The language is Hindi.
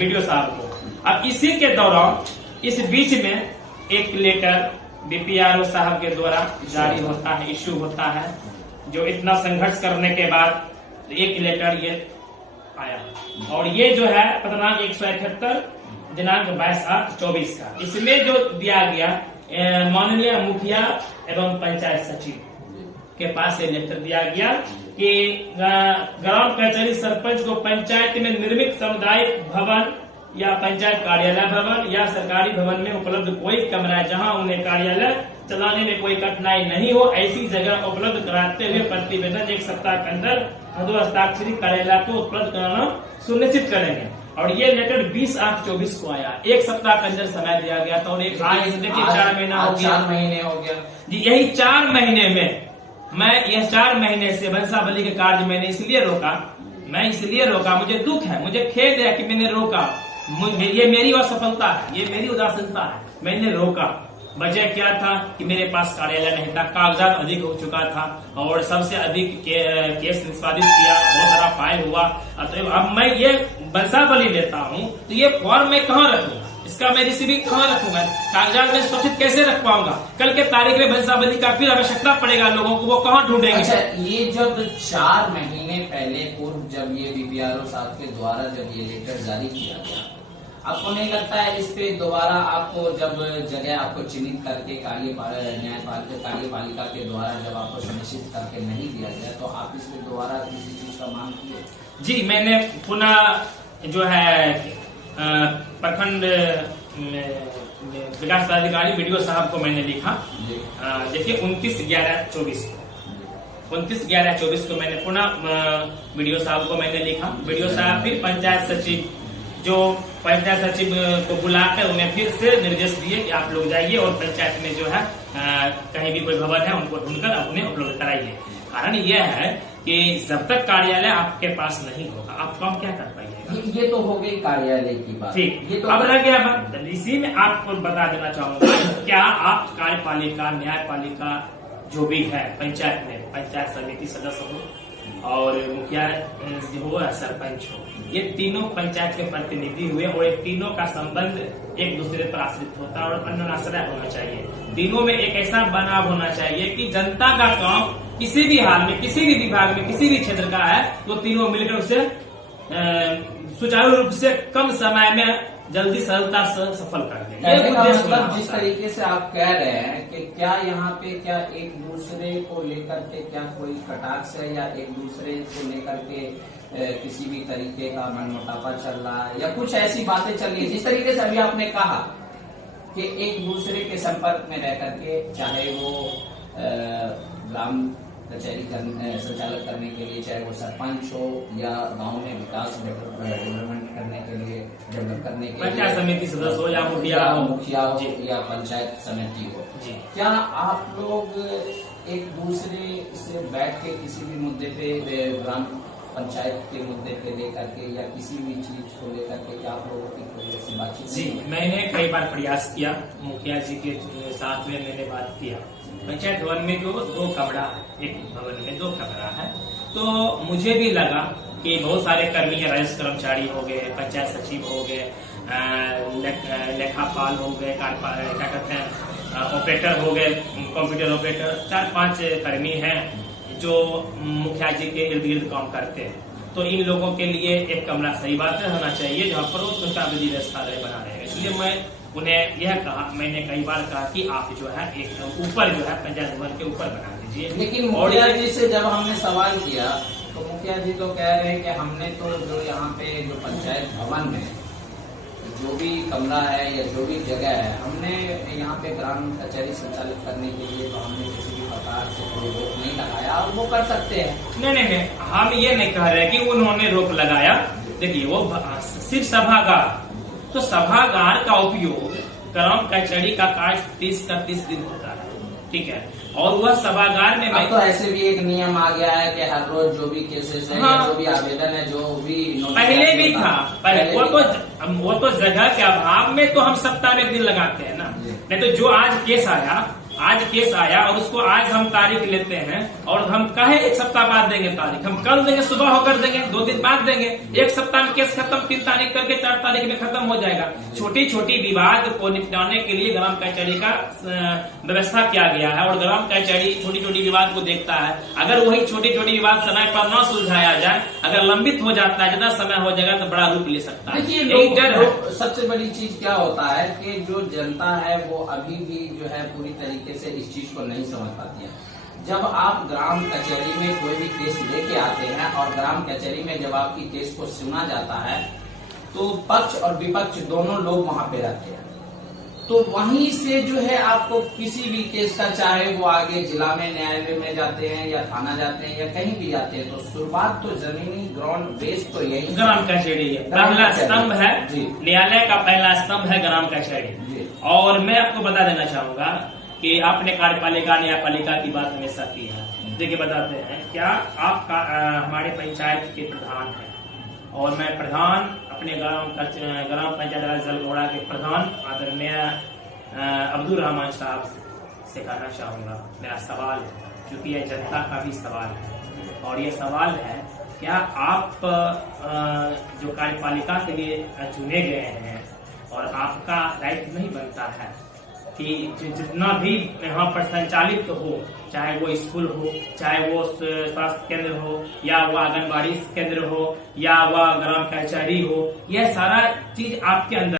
वीडियो साहब को। अब इसी के दौरान इस बीच में एक लेटर बीपीआरओ साहब के द्वारा जारी होता है, इश्यू होता है, जो इतना संघर्ष करने के बाद एक लेटर ये आया और ये जो है पत्रनाक 178 दिनांक 22/8/24 का, इसमें जो दिया गया माननीय मुखिया एवं पंचायत सचिव के पास ये लेटर दिया गया कि ग्राम कचहरी सरपंच को पंचायत में निर्मित सामुदायिक भवन या पंचायत कार्यालय भवन या सरकारी भवन में उपलब्ध कोई कमरा जहां उन्हें कार्यालय चलाने में कोई कठिनाई नहीं हो, ऐसी जगह उपलब्ध कराते हुए प्रतिवेदन 1 सप्ताह के अंदर हस्ताक्षरित कार्यालय को उपलब्ध कराना सुनिश्चित करेंगे। और ये लेटर 20/8/24 को आया, 1 सप्ताह के अंदर समय दिया गया था और एक देखिए 4 महीना हो गया, 4 महीने हो गया जी। यही 4 महीने में मैं यह 4 महीने से बंसावली के कार्य मैंने इसलिए रोका, मुझे दुख है, मुझे खेद है कि मैंने रोका, ये मेरी असफलता है, ये मेरी उदासीनता है, मैंने रोका। वजह क्या था कि मेरे पास कार्यालय नहीं था, कागजात अधिक हो चुका था और सबसे अधिक केस निष्पादित किया, बहुत सारा फाइल हुआ। तो अब मैं ये बंसावली लेता हूँ तो ये फॉर्म मैं कहाँ रखूंगा, इसका मैं रिसीविंग कहाँ रखूंगा, कागजात में सुरक्षित कैसे रख पाऊंगा, कल के तारीख में बंसावली का फिर आवश्यकता पड़ेगा लोगों को, वो कहाँ ढूंढेंगे। अच्छा, ये जब 4 महीने पहले पूर्व जब ये बीपीआरओ साहब के द्वारा जब ये लेटर जारी किया गया, आपको नहीं लगता है इस पे दोबारा आपको जब जगह आपको चिन्हित करके कार्यपालिका के द्वारा जब आपको सुनिश्चित करके नहीं दिया गया तो आप इस पे दोबारा किसी चीज का मांग किए? जी, मैंने पुनः जो है प्रखंड विकास पदाधिकारी वीडियो साहब को मैंने लिखा, देखिए 29/11/24 को 29/11/24 को मैंने पुनः वीडियो साहब को मैंने लिखा। वीडियो साहब फिर पंचायत सचिव को बुलाकर उन्हें फिर से निर्देश दिए कि आप लोग जाइए और पंचायत में जो है कहीं भी कोई भवन है उनको ढूंढकर उन्हें उपलब्ध कराइए। कारण यह है कि जब तक कार्यालय आपके पास नहीं होगा आप काम क्या कर पाइएगा। ये तो हो गई कार्यालय की बात, ठीक। ये तो अब रह गया बात, इसी में आपको बता देना चाहूंगा, क्या आप कार्यपालिका न्यायपालिका जो भी है पंचायत में, पंचायत समिति सदस्य हो और मुखिया हो या सरपंच हो, ये तीनों पंचायत के प्रतिनिधि हुए और ये तीनों का संबंध एक दूसरे पर आश्रित होता है और अन्योन्याश्रय होना चाहिए। तीनों में एक ऐसा बनाव होना चाहिए कि जनता का काम किसी भी हाल में, किसी भी विभाग में, किसी भी क्षेत्र का है तो तीनों मिलकर उसे सुचारू रूप से कम समय में जल्दी सरलता से सफल कर दें। मतलब जिस तरीके से आप कह रहे हैं कि क्या यहाँ पे क्या एक दूसरे को लेकर के क्या कोई कटाक्ष है या एक दूसरे को लेकर के किसी भी तरीके का मनमुटापा चल रहा है या कुछ ऐसी बातें चल रही है, जिस तरीके से अभी आपने कहा कि एक दूसरे के संपर्क में रह करके, चाहे वो ग्राम कचहरी संचालक करने के लिए, चाहे वो सरपंच हो या गांव में विकास डेवलपमेंट करने के लिए, डेवलप करने के लिए पंचायत समिति सदस्य हो या मुखिया हो या पंचायत समिति हो, क्या आप लोग एक दूसरे से बैठ के किसी भी मुद्दे पे, ग्राम पंचायत के मुद्दे पे लेकर के या किसी भी चीज को लेकर के क्या आप लोगों की कोई ऐसी बातचीत? जी, मैंने कई बार प्रयास किया, मुखिया जी के साथ में मैंने बात किया। पंचायत भवन में जो 2 कमरा है, एक भवन में 2 कमरा है, तो मुझे भी लगा कि बहुत सारे कर्मी राजस्व कर्मचारी हो गए, पंचायत सचिव हो गए, लेखापाल हो गए, क्या कहते हैं ऑपरेटर हो गए, कंप्यूटर ऑपरेटर, 4-5 कर्मी हैं जो मुखिया जी के इर्द गिर्द काम करते हैं। तो इन लोगों के लिए एक कमरा सही बात है होना चाहिए जहाँ पर वो उनका विधि व्यवस्था बना रहेगा। इसलिए मैं उन्हें यह कहा, मैंने कई बार कहा कि आप जो है एक ऊपर जो है पंचायत भवन के ऊपर बना दीजिए। लेकिन मुखिया जी से जब हमने सवाल किया तो मुखिया जी तो कह रहे हैं कि हमने तो जो यहाँ पे जो पंचायत भवन में जो भी कमरा है या जो भी जगह है, हमने यहाँ पे ग्राम कचहरी संचालित करने के लिए तो हमने किसी भी प्रकार से कोई रोक नहीं लगाया और वो कर सकते हैं। नहीं, हम ये नहीं कह रहे कि उन्होंने रोक लगाया। देखिए, वो सिर्फ सभागार, तो सभागार का उपयोग ग्राम कचहरी का कार्य 30 दिन होता है, ठीक है, और वह सभागार में अब तो ऐसे भी एक नियम आ गया है कि हर रोज जो भी केसेस है, हाँ, जो भी आवेदन है, जो भी पहले भी था, वो तो जगह के अभाव में तो हम सप्ताह में 1 दिन लगाते हैं ना। नहीं तो जो आज केस आया, आज केस आया और उसको आज हम तारीख लेते हैं और हम कहे एक सप्ताह बाद देंगे तारीख, हम कल देंगे, सुबह होकर देंगे, 2 दिन बाद देंगे, एक सप्ताह में केस खत्म, 3 तारीख करके 4 तारीख में खत्म हो जाएगा। छोटी छोटी विवाद को निपटाने के लिए ग्राम कचहरी का व्यवस्था किया गया है और ग्राम कचहरी छोटी छोटी विवाद को देखता है। अगर वही छोटी छोटी विवाद समय पर न सुलझाया जाए, अगर लंबित हो जाता है, ज्यादा समय हो जाएगा तो बड़ा रूप ले सकता है। देखिए, सबसे बड़ी चीज क्या होता है कि जो जनता है वो अभी भी जो है पूरी तरीके से इस चीज को नहीं समझ पाती है। जब आप ग्राम कचहरी में कोई भी केस लेके आते हैं और ग्राम कचहरी में जब आपकी केस को सुना जाता है तो पक्ष और विपक्ष दोनों लोग वहां पे रहते हैं, तो वहीं से जो है आपको किसी भी केस का, चाहे वो आगे जिला में न्यायालय में जाते हैं या थाना जाते हैं या कहीं भी जाते हैं, तो शुरुआत तो जमीनी ग्राउंड बेस तो यही ग्राम कचहरी है, पहला स्तंभ है, न्यायालय का पहला स्तंभ है ग्राम कचहरी। और मैं आपको बता देना चाहूंगा कि आपने कार्यपालिका न्यायपालिका की बात हमेशा की है। देखिए बताते हैं, क्या आपका हमारे पंचायत के प्रधान है और मैं प्रधान अपने ग्राम पंचायत जलघोड़ा के प्रधान आदरणीय अब्दुल रहमान साहब से कहना चाहूंगा, मेरा सवाल है, क्योंकि यह जनता का भी सवाल है और ये सवाल है, क्या आप जो कार्यपालिका के लिए चुने गए हैं और आपका दायित्व नहीं बनता है कि जितना भी यहाँ पर संचालित हो, चाहे वो स्कूल हो, चाहे वो स्वास्थ्य केंद्र हो, या वह आंगनबाड़ी केंद्र हो, या वह ग्राम कचहरी हो, यह सारा चीज आपके अंदर